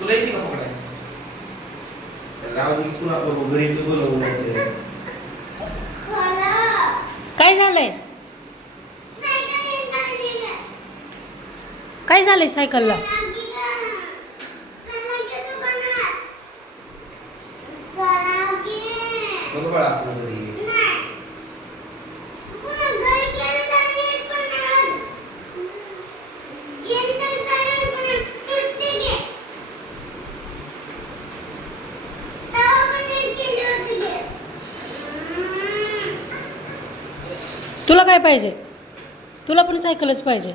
तुला येते का पकडाय? गावात पुन्हा घरी बोलवून काय झालंय? काय झालंय सायकलला? बरोबर आपण घरी तुला काय पाहिजे? तुला पण सायकलच पाहिजे.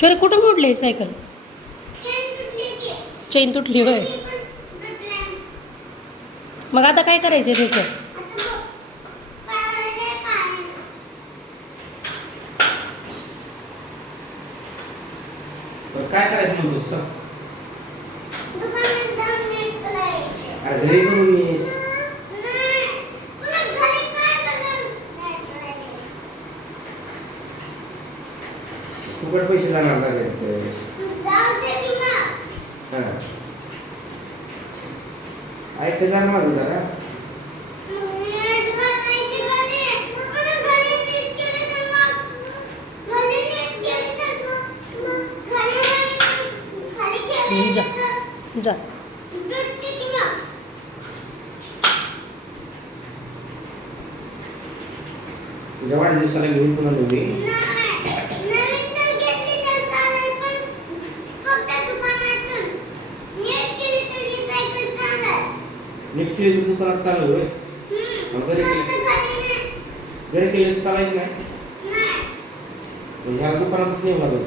शौर्य कुठं मोडली सायकल? चेन तुटली होय. मग आता काय करायचं त्याचं? काय करायचं म्हणतोस? अरे घरी करून ये. फुकट पैसे लागणार लागेल. ऐक जरा माझं जरा. जा जा. तुझ्या वाढदिवसाला घेऊन पुन्हा मी निफ्टी दुकानात चालू होय. घरी केलं चालायचं नाही. ह्या दुकानातच नाही लागत.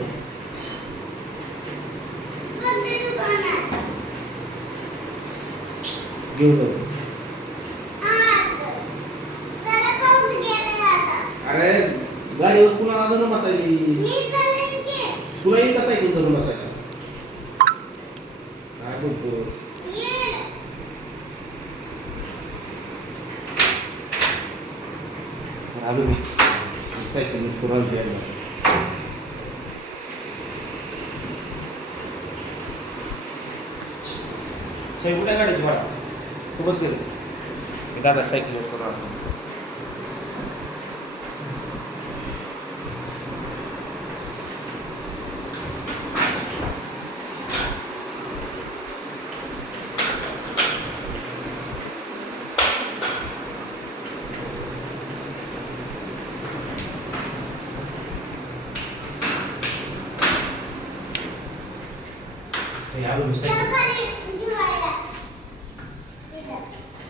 घेऊन अरे गाडीवर पुन्हा धरून बसायची. तुला येईल का सायकल धरून बसायला? काय बोलतो? आलो मी सायकल पुराण द्यायला. साहेब कुठे गाडीची भाडा? तू बस घरी. दादा सायकल करून आलो मी सायकल.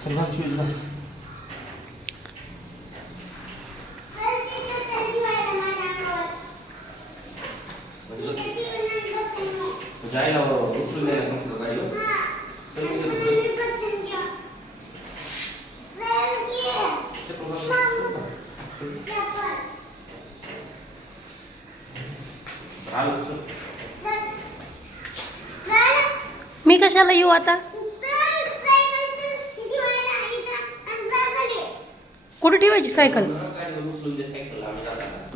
चल घाल शूज घाल. तुझ्या आईला उचलून द्यायला सांगतो गाडीवर. चल आलो चल. मी कशाला येऊ आता? कुठे ठेवायची सायकल?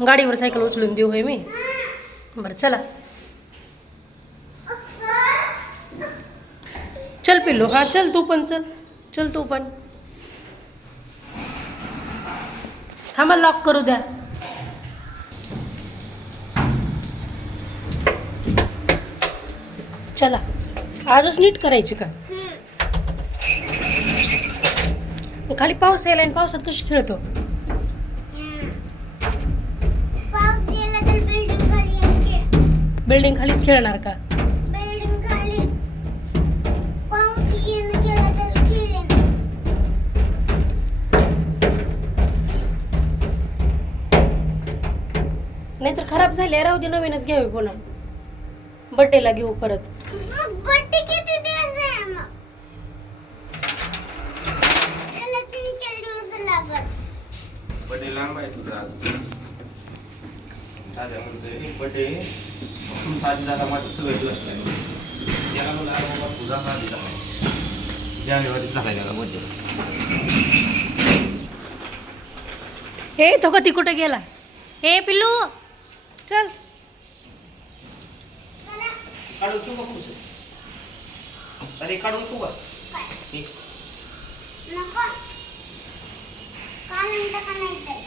गाडीवर सायकल उचलून देऊ होय मी? बरं चला. चल पिल्लू. हा चल तू पण. चल तू पण. थांबा लॉक करू द्या. चला आजच नीट करायची का? खाली पाऊस यायला आणि पावसात कशी खेळतो? बिल्डिंग खालीच खेळणार का? नाहीतर खराब झाली राहू दे. नवीनच घ्यावी पुन्हा. बर्थडेला घेऊ परत. बर्थडे लांब आहे तुझा. दादा म्हणतोय बर्थडे तुमचा आधी झाला, माझा सगळं दिवस नाही. त्याला मला बाबा तुझा आधी झाला, जानेवारीत झाला त्याला बर्थडे. हे तो कधी कुठे गेला? हे पिल्लू चल. काढून ठेवू का पुढचं? अरे काढून ठेवू का? हे. नको काढून टाका नाही तर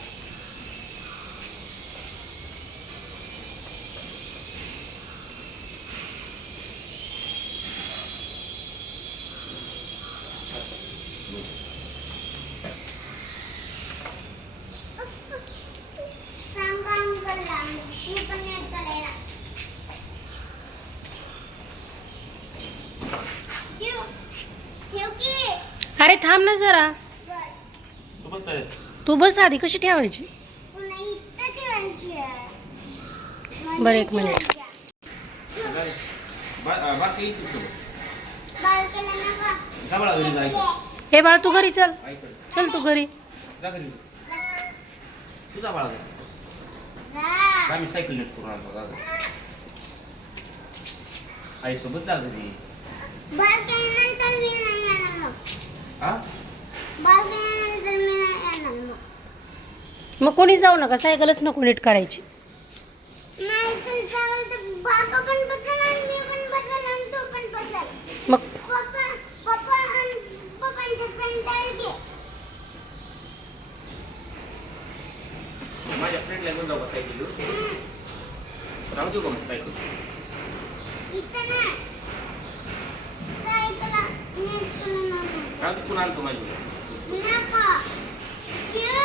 सांगा अंकलला मी पण येत करायला ठेव ठेव की अरे थांब ना जरा. बर तू बस काय? तू बस आधी. कशी ठेवायची? पुन्हा इथं ठेवायची आहे बरं, एक मिनिट. काय? बाकी तू सोबत. बालकेला नका जा बाळा घरी जायचं. हे बाळ तू घरी चल. आईकडे. चल तू घरी. जा घरी. तू जा बाळा घरी. जा आम्ही सायकल नेट करून आणतो. जा घरी. आईसोबत जा घरी. बालकेनंतर मी नाही येणार मग हा? बालकेनंतर मी नाही येणार मग मग कोणी जाऊ नका. सायकलच नको नीट करायची. नाही तर जावं तर बाबा पण बसेल आणि मी पण बसेल आणि तू पण बसेल मग पप्पा पप्पा आणि पप्पांचे फ्रेंड तयार घे माझ्या फ्रेंडला घेऊन जाऊ का सायकल? राहू देऊ का मग सायकल? इथं नाही सायकल नीट करून आणू राहू दे, पुन्हा आणतो माझी. नका ठेव